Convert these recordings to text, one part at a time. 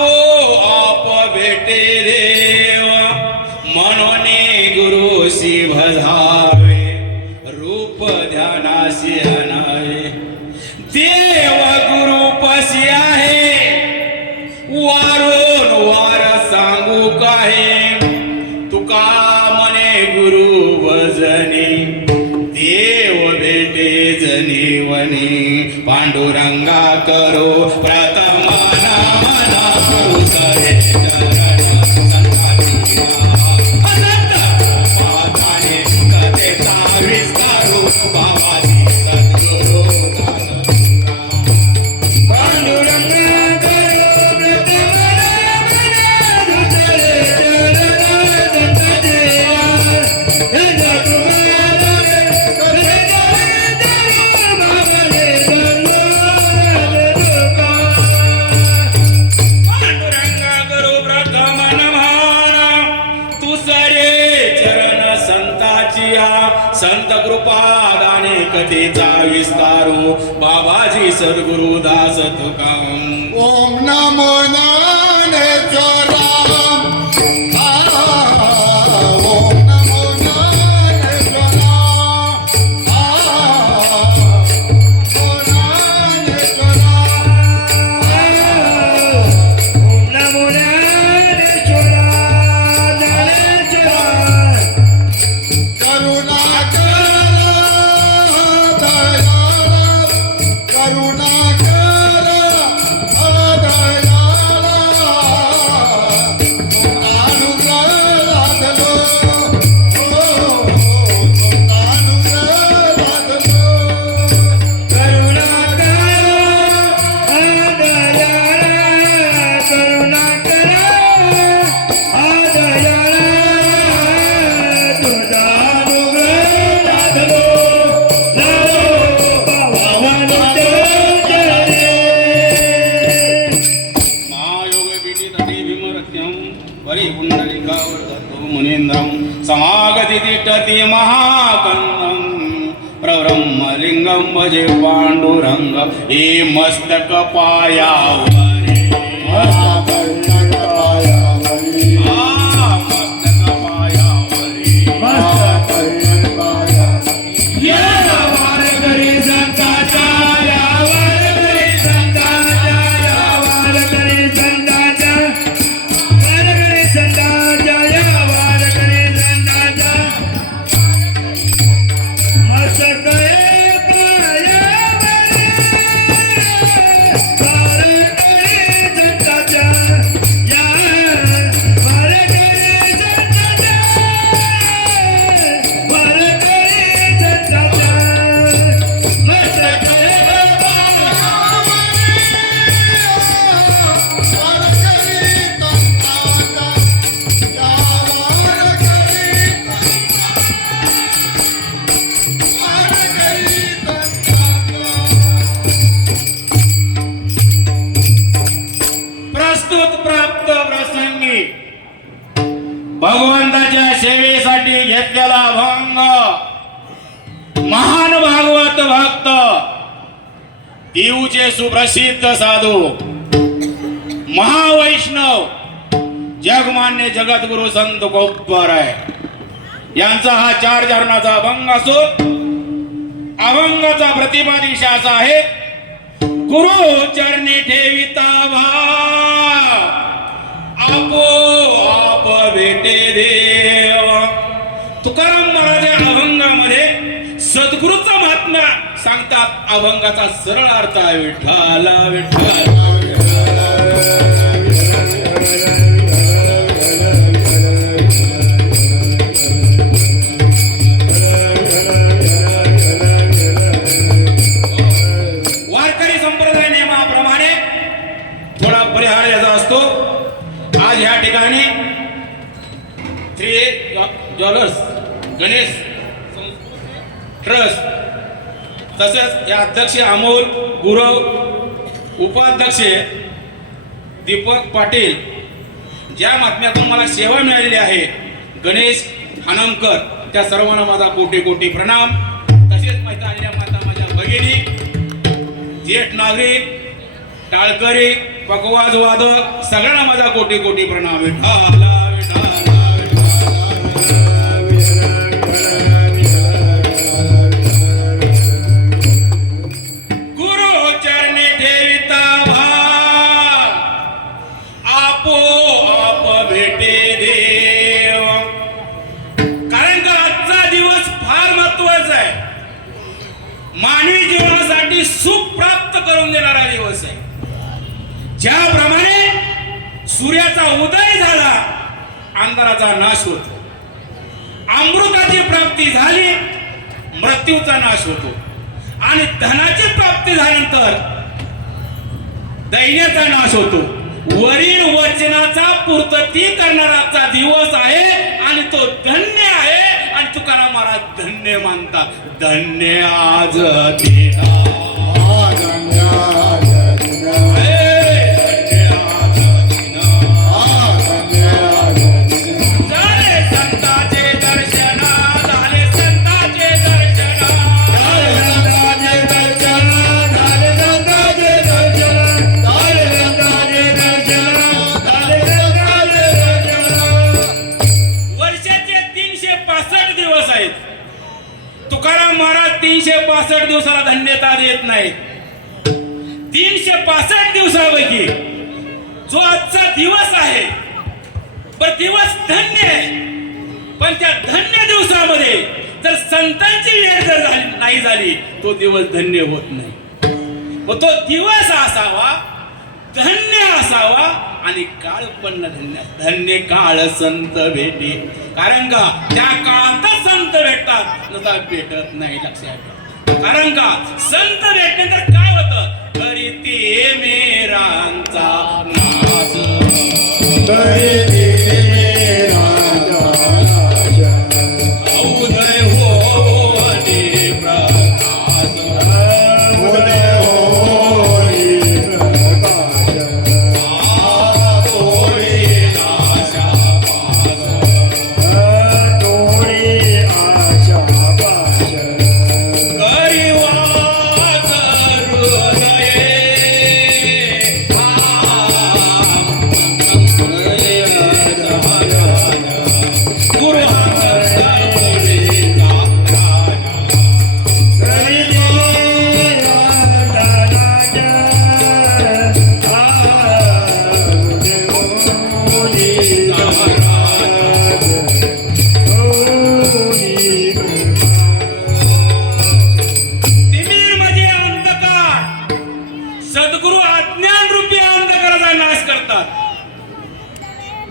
आपोआप भेटे देव म्हणून गुरुशी भजावे रूप ध्यानाशी आणावे देव गुरु पशी आहे वारून वार सांगू काहे? तुका मने गुरु वजनी देव भेटे जनी वनी पांडुरंगा करो प्रथम नामना संताची संत कृपा दाने कथेचा विस्तारो बाबाजी सद्गुरु दास तुकाम। ओम नमो ज्ञानेश्वरा परिपुण्डलिकावर दत्तो मुनीन्द्रं समागति तिष्ठति महाकन्दं प्रब्रह्मलिङ्गं भजे पाण्डुरङ्ग. हे भक्त देऊचे सुप्रसिद्ध साधू महावैष्णव जगमान्य जगद्गुरु संत गोपर आहे. यांचा हा चार चरणाचा अभंग असून अभंगाचा प्रतिपादिश असा आहे गुरु चरणी ठेविता भाव आपो आप भेटे देव. तुकाराम महाराज अभंगामध्ये सद्गुरूचा महात्मा सांगतात अभंगाचा सरळ अर्थ आहे विठ्ठला विठ्ठल. संप्रदाय थोडा परिहार याचा असतो. आज ह्या ठिकाणी श्री ज्वेलर्स गणेश ट्रस्ट. तसेच या अध्यक्ष अमोल गुरव उपाध्यक्ष दीपक पाटील ज्या बातम्यातून मला सेवा मिळालेली आहे गणेश हानमकर त्या सर्वांना माझा कोटी कोटी प्रणाम. तसेच माहिती आलेल्या माता माझ्या भगिनी जेठ नागरिक टाळकरी पकवाज वादक सगळ्यांना माझा कोटी कोटी प्रणाम भेटे देव कारण का आजचा दिवस फार महत्त्वाचा आहे? मानवी जीवनासाठी सुख प्राप्त करून देणारा दिवस आहे. ज्याप्रमाणे सूर्याचा उदय झाला अंधाराचा नाश होतो. अमृताची प्राप्ती झाली मृत्यूचा नाश होतो. आणि धनाची प्राप्ती झाल्यानंतर दैन्याचा नाश होतो. वरील वचनाचा पूर्तती करणाराचा दिवस आहे आणि तो धन्य आहे आणि तुकाराम महाराज धन्य मानतात. धन्य आज दिवसाला धन्यता देत नाही तीनशे पासष्ट दिवसापैकी जो आजचा दिवस आहे पण दिवस धन्य आहे पण त्या धन्य दिवसामध्ये जर संतांची वेळ जर नाही झाली तो दिवस धन्य होत नाही. व तो दिवस असावा धन्य असावा आणि काळ पण धन्य धन्य काळ संत भेटे. कारण का? त्या काळातच संत भेटतात भेटत नाही लक्षात कारण का? संत भेटल्यानंतर काय होत? तरी ते मेरांचा नाश उदय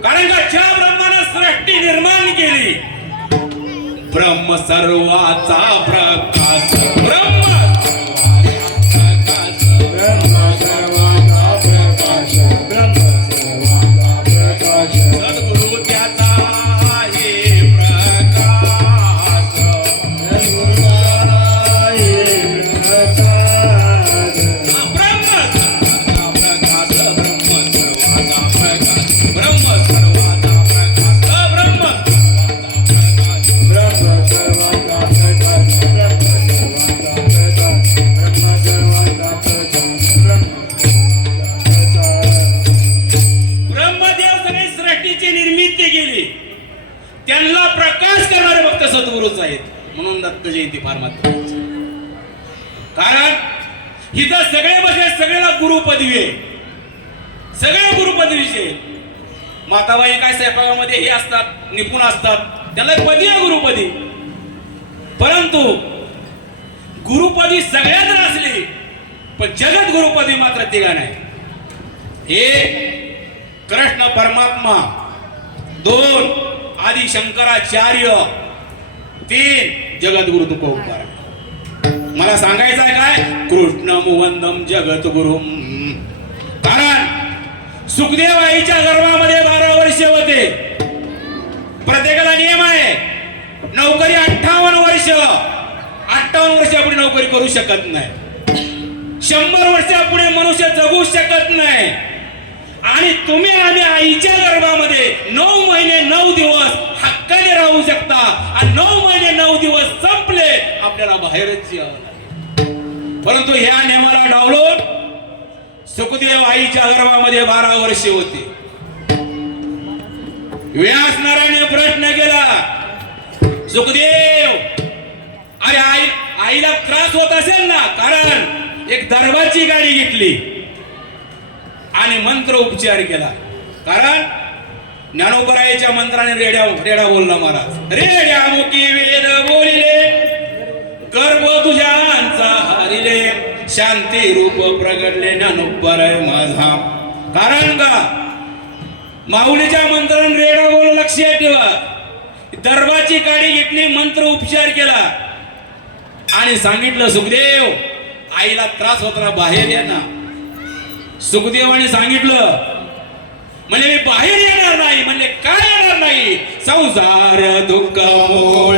कारण का ज्या ब्रह्मानं सृष्टी निर्माण केली ब्रह्म सर्वाचा प्रकाश ब्रह्म म्हणून दत्त जयंती फार मात्र कारण इथं सगळे बसे सगळ्याला गुरु पदवी आहे सगळे गुरु पदवीचे माताबाई काय स्वयंपाकामध्ये हे असतात निपुण असतात त्याला पदी आहे गुरुपदी. परंतु गुरुपदी सगळ्यात जर असली पण जगत गुरुपदी मात्र तिघा नाही. हे कृष्ण परमात्मा दोन आदि शंकराचार्य तीन जगद्गुरु तुकोबार मला सांगायचं आहे काय? कृष्ण मुवंदम जगद्गुरु कारण सुखदेव आईच्या गर्भामध्ये बारा वर्ष होते. प्रत्येकाला नियम आहे नोकरी अठ्ठावन्न वर्ष. अठ्ठावन्न वर्ष आपण नोकरी करू शकत नाही. शंभर वर्ष पुढे मनुष्य जगू शकत नाही. आणि तुम्ही आम्ही आईच्या गर्भामध्ये नऊ महिने नऊ दिवस जाऊ शकता. आणि नऊ महिने नऊ दिवस संपले आपल्याला बाहेरच परंतु ह्या नियमाला डावलून सुखदेव आईच्या गर्भामध्ये बारा वर्षे होते. व्यास नारायण प्रश्न केला सुखदेव अरे आई आईला त्रास होत असेल ना कारण एक धर्माची गाडी घेतली. आणि मंत्र उपचार केला कारण ज्ञानोपरायाच्या मंत्राने रेड्या रेडा बोलला महाराज रेड्या मुखी वेद बोलिले गर्भ तुझ्यांचा हरिले शांती रूप प्रगटले ज्ञानोपराय माझा. कारण का? माऊलीच्या मंत्राने रेडा बोल लक्षात ठेवा. दर्भाची काडी घेतली मंत्र उपचार केला. आणि सांगितलं सुखदेव आईला त्रास होताना बाहेर ये ना. सुखदेवाने सांगितलं म्हणजे मी बाहेर येणार नाही म्हणजे काय येणार नाही? संसार दुःख मोळ